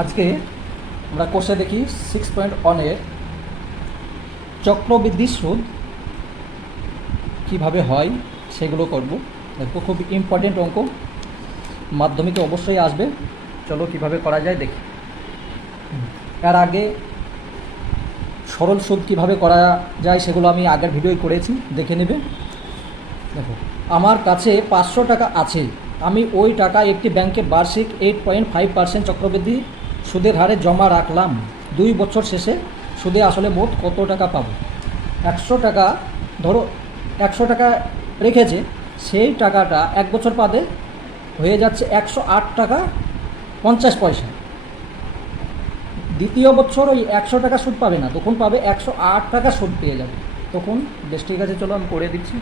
আজকে আমরা কোর্সে দেখি 6.1 চক্রবৃদ্ধি সুদ কীভাবে হয় সেগুলো করব। দেখো খুব ইম্পর্টেন্ট অঙ্ক, মাধ্যমিকে অবশ্যই আসবে। চলো কীভাবে করা যায় দেখি। এর আগে সরল সুদ কীভাবে করা যায় সেগুলো আমি আগের ভিডিওই করেছি, দেখে নেবে। দেখো, আমার কাছে 500 টাকা আছে, আমি ওই টাকা একটি ব্যাংকে বার্ষিক 8.5% চক্রবৃদ্ধি সুদের হারে জমা রাখলাম। 2 বছর শেষে সুদে আসলে মোট কত টাকা পাবো? 100 টাকা, ধরো 100 টাকা রেখেছে, সেই টাকাটা 1 বছর বাদে হয়ে যাচ্ছে 108 টাকা 50 পয়সা। দ্বিতীয় বছর ওই 100 টাকা সুদ পাবে না, তখন পাবে 108 টাকা সুদ পেয়ে যাবে তখন। বেশ, ঠিক আছে, চলো আমি করে দিচ্ছি।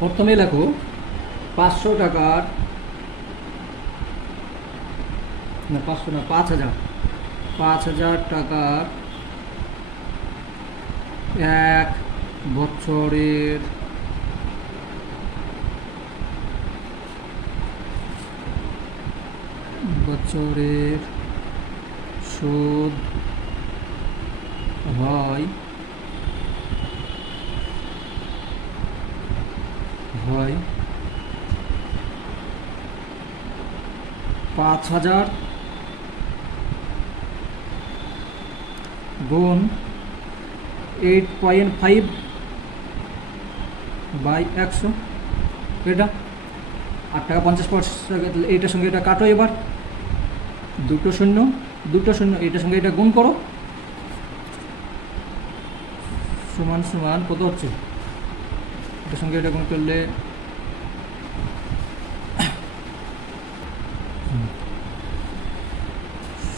প্রথমে লেখো 500 টাকার, না 500 না, 5,000 টাকার 1 বছরের সুদ হয় 5,000 গুণ 8.5 বাই 100, এটা 8 টাকা 50 পয়সা। এইটার সঙ্গে এটা কাটো, এবার দুটো শূন্য এইটার সঙ্গে এটা গুণ করো, সমান সমান কত হচ্ছে? এটার সঙ্গে এটা গুণ করলে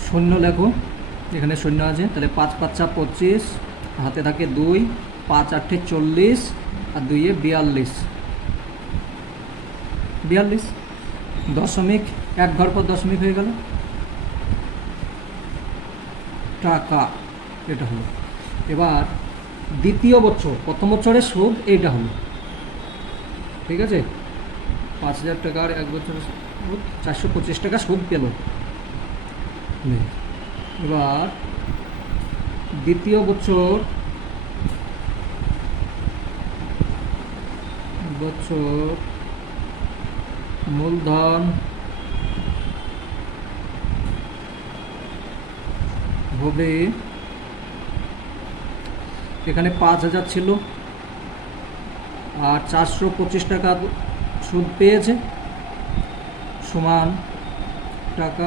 শূন্য লেখো, এখানে শূন্য আছে, তাহলে 5 5 25, হাতে থাকে 2, 5 8 40 আর 2 42, দশমিক, এক ঘর পর দশমিক হয়ে গেল টাকা, এটা হলো। এবার দ্বিতীয় বছর, প্রথম বছরের সুদ এইটা হলো, ঠিক আছে? 5,000 টাকার 1 বছরের সুদ 425 টাকা সুদ পেল। এবার দ্বিতীয় বছর মূলধন হবে, এখানে 5,000 ছিল আর 425 টাকা সুদ পেয়েছে, সমান টাকা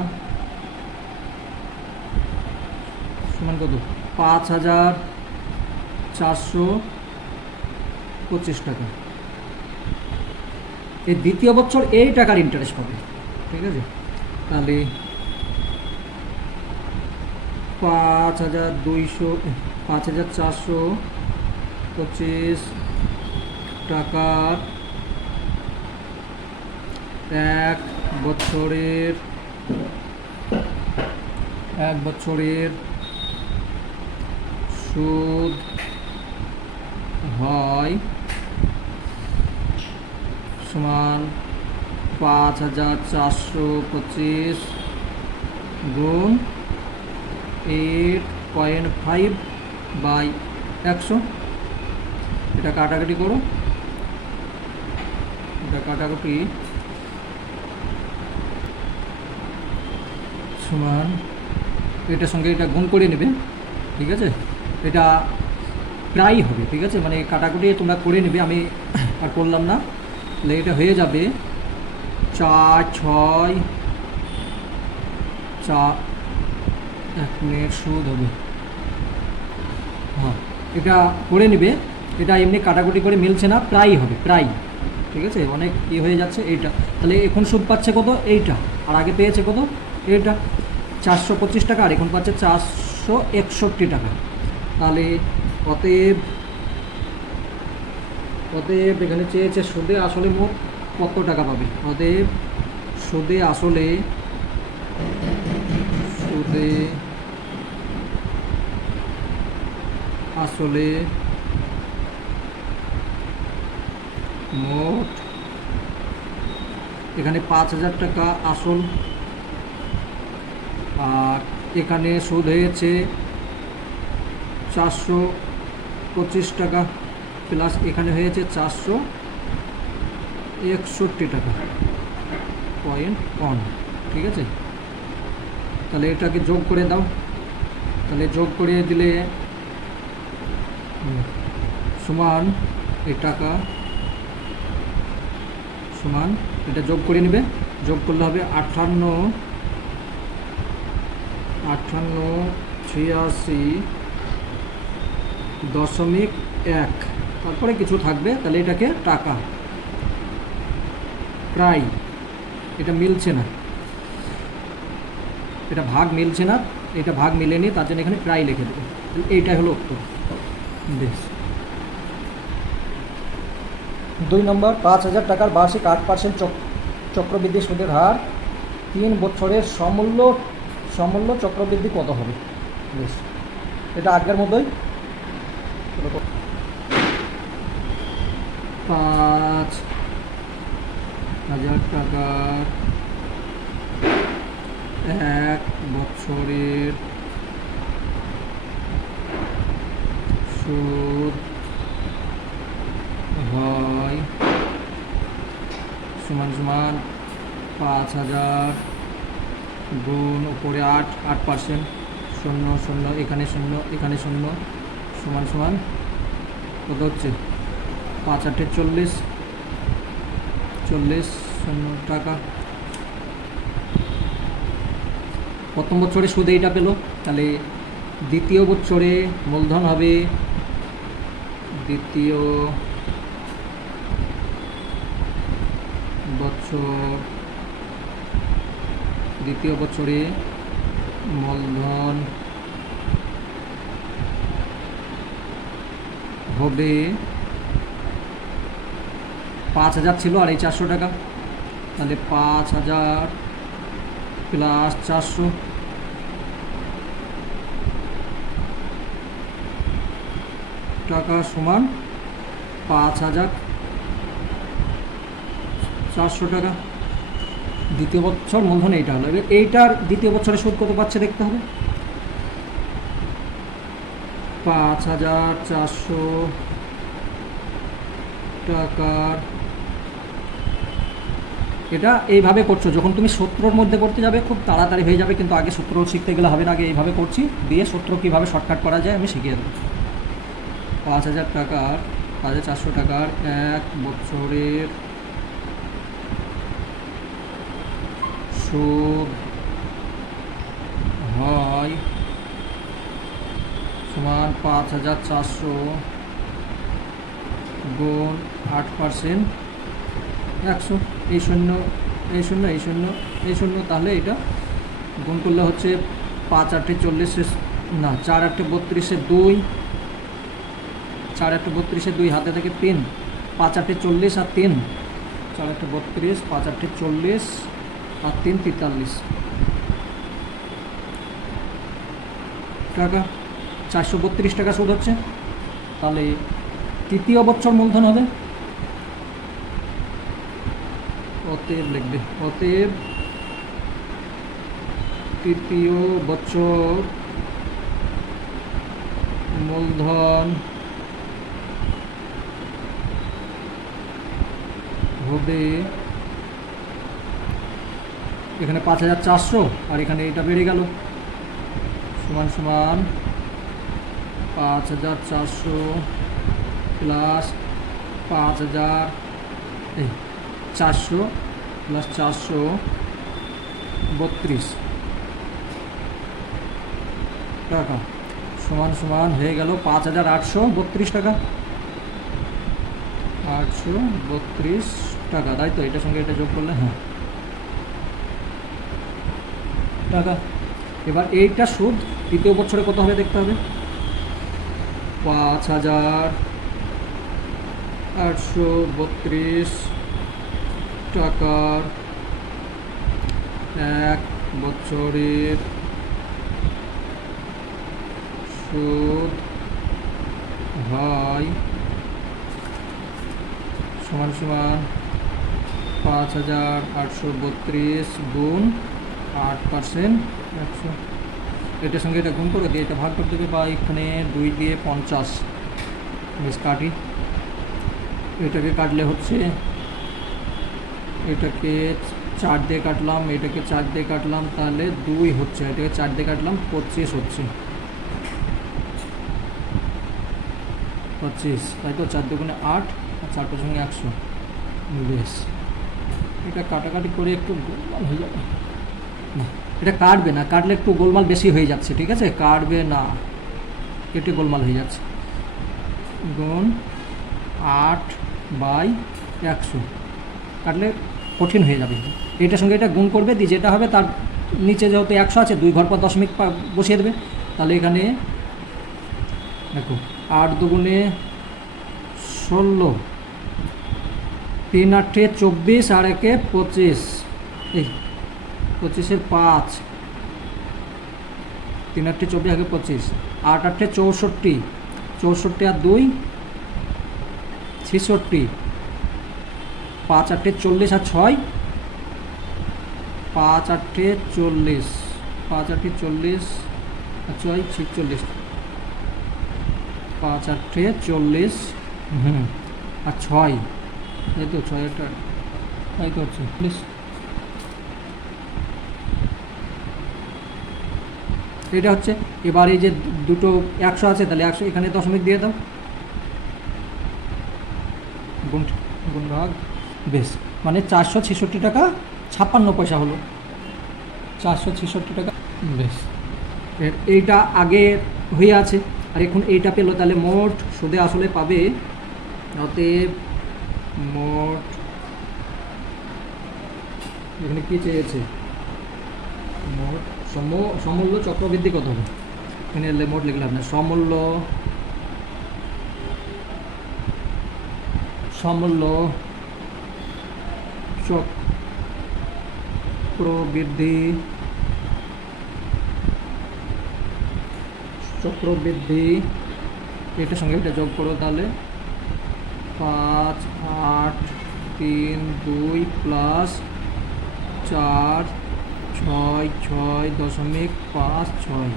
সমান কত? 5,425 টাকা। এই দ্বিতীয় বছর এই টাকার ইন্টারেস্ট পাবে, ঠিক আছে? তাহলে 5,425 টাকার 1 বছরের সুদ হয় সমান 5,425 গুণ 8.5 বাই 100। এটা কাটাকাটি করো, সমান, এটার সঙ্গে এটা গুণ করে নেবে, ঠিক আছে? এটা প্রায় হবে, ঠিক আছে? মানে কাটাকুটি তোমরা করে নেবে, আমি আর করলাম না। তাহলে এটা হয়ে যাবে 4 6 4, 1 মিনিট, সুদ হবে, হ্যাঁ এটা করে নেবে। এটা এমনি কাটাকুটি করে মিলছে না, প্রায় হবে, প্রায়, ঠিক আছে? অনেক হয়ে যাচ্ছে এইটা। তাহলে এখন সুদ পাচ্ছে কত? এইটা। আর আগে পেয়েছে কত? এইটা 425 টাকা, আর এখন পাচ্ছে 461 টাকা। তাহলে অতএব এখানে চেয়েছে সুদে আসলে মোট কত টাকা পাবে। অতএব সুদে আসলে মোট, এখানে 5,000 টাকা আসল আর এখানে সুদ হয়েছে 425 টাকা, প্লাস এখানে হয়েছে 461 টাকা পয়েন্ট অন। ঠিক আছে, তাহলে এটাকে যোগ করে দাও। তাহলে যোগ করে দিলে সমান এই টাকা সমান, এটা যোগ করে নেবে, যোগ করলে হবে 58,86.1, তারপরে কিছু থাকবে, তাহলে এটাকে টাকা প্রায়, এটা মিলছে না, এটা ভাগ মিলছে না, এটা ভাগ মিলেনি, তার জন্য এখানে প্রায় লিখে দেবে। এইটাই হলো উত্তর। বেশ। 2 নম্বর, 5,000 টাকার বার্ষিক 8% চক্রবৃদ্ধি সুদের হার 3 বছরের সমূল্য চক্রবৃদ্ধি কত হবে? বেশ, এটা আগের মতোই। 5,000 টাকার 1 বছরের সুদ হয় সমান সমান 5,000 গুণ উপরে 8%, 0 0 এখানে 0 এখানে 0, সমান সমান কত হচ্ছে? 5 8 40 0 টাকা। প্রথম বছরে সুদ এইটা পেল, তাহলে দ্বিতীয় বছরে মূলধন হবে, দ্বিতীয় বছরে মূলধন হবে 5,000 ছিল আর এই 400 টাকা, তাহলে 5,000 প্লাস 400 টাকা সমান 5,400 টাকা। দ্বিতীয় বছর মূলধন এইটা হলো। এবার এইটার দ্বিতীয় বছরে সুদ কত পাচ্ছে দেখতে হবে। 5,400 টাকার, এটা এইভাবে করছো, যখন তুমি সূত্রর মধ্যে করতে যাবে খুব তাড়াতাড়ি হয়ে যাবে, কিন্তু আগে সূত্র শিখতে গেলে হবে না, আগে এইভাবে করছি, দিয়ে সূত্র কীভাবে শর্টকাট করা যায় আমি শিখিয়ে দেবো। 5,000 টাকার 5,400 টাকার 1 বছরের সুদ হয় সমান 5,400 গুণ 8%, 100, এই 0 এই 0 এই 0 এই 0, তাহলে এটা গুণ করলে হচ্ছে 5 8 40, না 4 8 32, 2 4 8 32, হাতে থেকে 3, 5 8 40 আর 3, 4 8 32, 5 8 40 আর 3 43 টাকা, 432 টাকা সুদ হচ্ছে। তাহলে তৃতীয় বছর মূলধন হবে, অতএব লিখবে, অতএব তৃতীয় বছর মূলধন হবে, এখানে 5,400 আর এখানে এটা বেড়ে গেল, সমান সমান 5,400 প্লাস 5,400 প্লাস 432 টাকা সমান সমান হয়ে গেল 5,832 টাকা, 832 টাকা, তাই তো? এটার সঙ্গে এটা যোগ করলে হ্যাঁ টাকা। এবার এইটা সুদ তৃতীয় বছরে কত হবে দেখতে হবে। 5,832 টাকার 1 বছরের সুদ হয় সমান সমান 5,832 গুণ 8%, 100, এটার সঙ্গে এটা গুণ করে দিয়ে এটা ভাগ করতে হবে, বা এখানে 2 দিয়ে 50 বেশ কাটি। এটাকে কাটলে হচ্ছে, এটাকে 4 দিয়ে কাটলাম, এটাকে 4 দিয়ে কাটলাম, তাহলে 2 হচ্ছে, এটাকে 4 দিয়ে কাটলাম 25 হচ্ছে, 25, তাই তো? 4 দুগুণে 8 আর 4 সঙ্গে 100। বেশ, এটা কাটাকাটি করে একটু গোলমাল হয়ে যাবে না, এটা কাটবে না, কাটলে একটু গোলমাল বেশি হয়ে যাচ্ছে, ঠিক আছে? কাটবে না, কেটে গোলমাল হয়ে যাচ্ছে। গুণ 8/100, কাটলে কঠিন হয়ে যাবে। এটার সঙ্গে এটা গুণ করবে, দিয়ে যেটা হবে তার নিচে যেহেতু 100 আছে, 2 ঘর পর দশমিক বসিয়ে দেবে। তাহলে এখানে দেখো 8 দুগুণে 16, 3 8 24 আর 1 25, এই 25-এর 5, 3 8 24 আগে 25, 8 8 64, 64 আর 2 66, 5 8 40 আর 6, 5 8 40, 5 8 40 আর 6 46, 5 8 40, আর 6, তাই তো? 6 একটা, তাই তো হচ্ছে প্লিজ। এটা হচ্ছে, এবার এই যে দুটো 100 আছে, তাহলে 100 এখানে দশমিক দিয়ে দাও, গুণ গুণ ভাগ। বেশ, মানে 466 টাকা 56 পয়সা হলো, 466 টাকা। বেশ, এইটা আগে হয়ে আছে আর এখন এইটা পেলো, তাহলে মোট সুদে আসলে পাবে, অতএব মোট, এখানে কী চেয়েছে, মোট সমূল্য চক্রবৃদ্ধি কত হবে, এখানে মোট লিখলাম না, সমূল্য চক্রবৃদ্ধি, এটার সঙ্গে এটা যোগ করো, তাহলে 5 8 3 2 প্লাস 4 6 6.56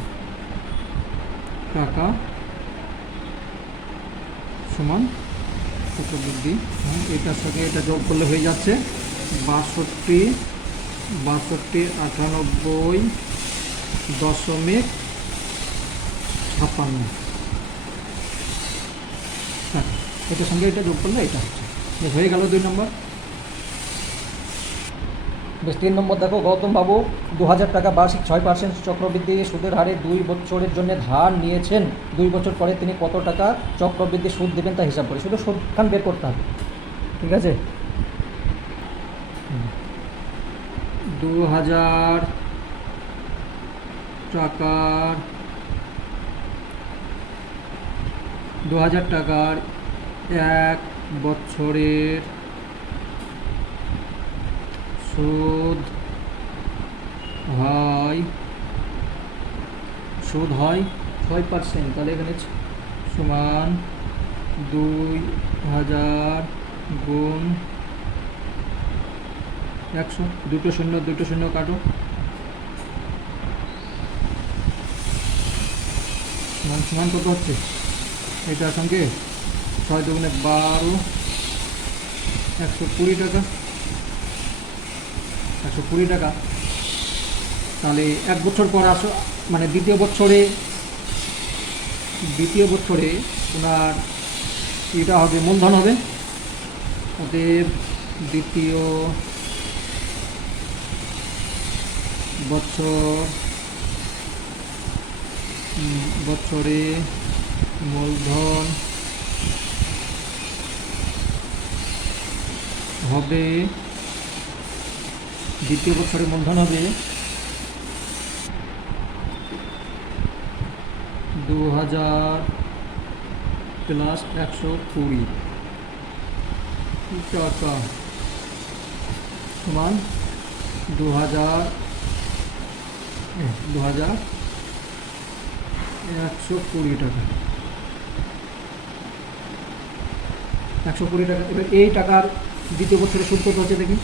টাকা সমান চক্রবৃদ্ধি। এটার সঙ্গে এটা যোগ করলে হয়ে যাচ্ছে 62 98.56 টাকা। এটার সঙ্গে এটা যোগ করলে এটা হচ্ছে, হয়ে গেল 2 নম্বর। বেশ, 3 নম্বর দেখো, গৌতম বাবু 2000 টাকা বার্ষিক 6% চক্রবৃদ্ধি সুদের হারে 2 বছরের জন্য ধার নিয়েছেন। 2 বছর পরে তিনি কত টাকা চক্রবৃদ্ধি সুদ দেবেন তা হিসাব করে, শুধু সুদখান বের করতে হবে, ঠিক আছে? 2000 টাকার 1 বছরের সুদ হয় 6%, তাহলে এখানে সমান 2000 গুণ 100, দুটো শূন্য কাটো, সমান কত হচ্ছে, এটার সঙ্গে 6 দুগুণে 12, 120 টাকা, 120 টাকা। তাহলে 1 বছর পর মানে দ্বিতীয় বছরে ওনার এটা হবে, মূলধন হবে, অতএব দ্বিতীয় বছরে মূলধন হবে, দ্বিতীয় বছরে মূলধন হবে 2000 প্লাস 120 টাকা সমান 2120 টাকা, 120 টাকা। এবার এই টাকার দ্বিতীয় বছরে সুদ কত হচ্ছে দেখি,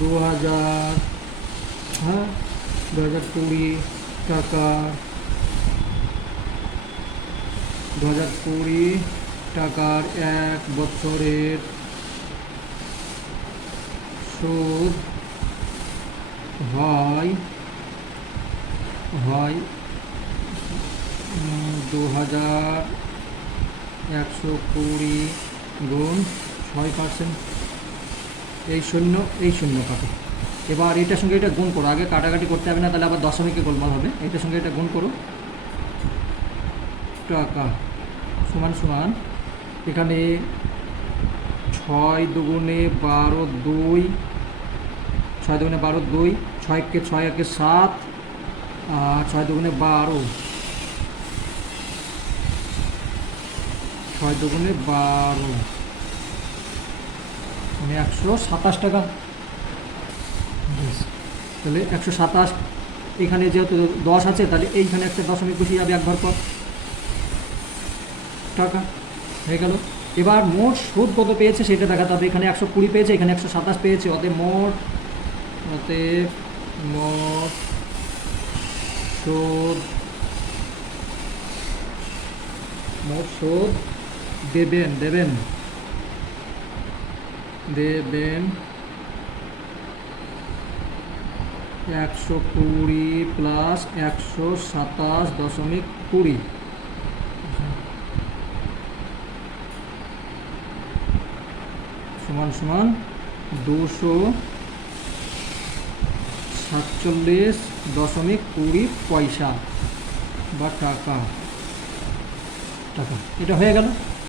2000 হ্যাঁ, 2020 টাকার 2020 টাকার 1 বছরের সুদ হয় 2120 গুণ 6%। এই শূন্য কাটো। এবার এটার সঙ্গে এটা গুণ করো, আগে কাটাকাটি করতে হবে না, তাহলে আবার দশমিকে গোলমাল হবে। এটার সঙ্গে এটা গুণ করো। টাকা সমান সমান এখানে 6 দুগুণে 12 2, 6 দুগুণে 12 2, 6 একে 7, আর 6 দুগুণে 12, 6 দুগুণে 12 মানে 127 টাকা। তাহলে 127, এখানে যেহেতু 10 আছে তাহলে এইখানে একটা দশমিক বসিয়ে যাবে, 1 ঘর পর টাকা হয়ে গেল। এবার মোট সুদ কত পেয়েছে সেটা দেখাতে হবে। এখানে 120 পেয়েছে, এখানে 127 পেয়েছে, অতএব মোট সুদ দেবেন 120 প্লাস 127.20 সমান 247.20 পয়সা বা টাকা। এটা হয়ে গেল।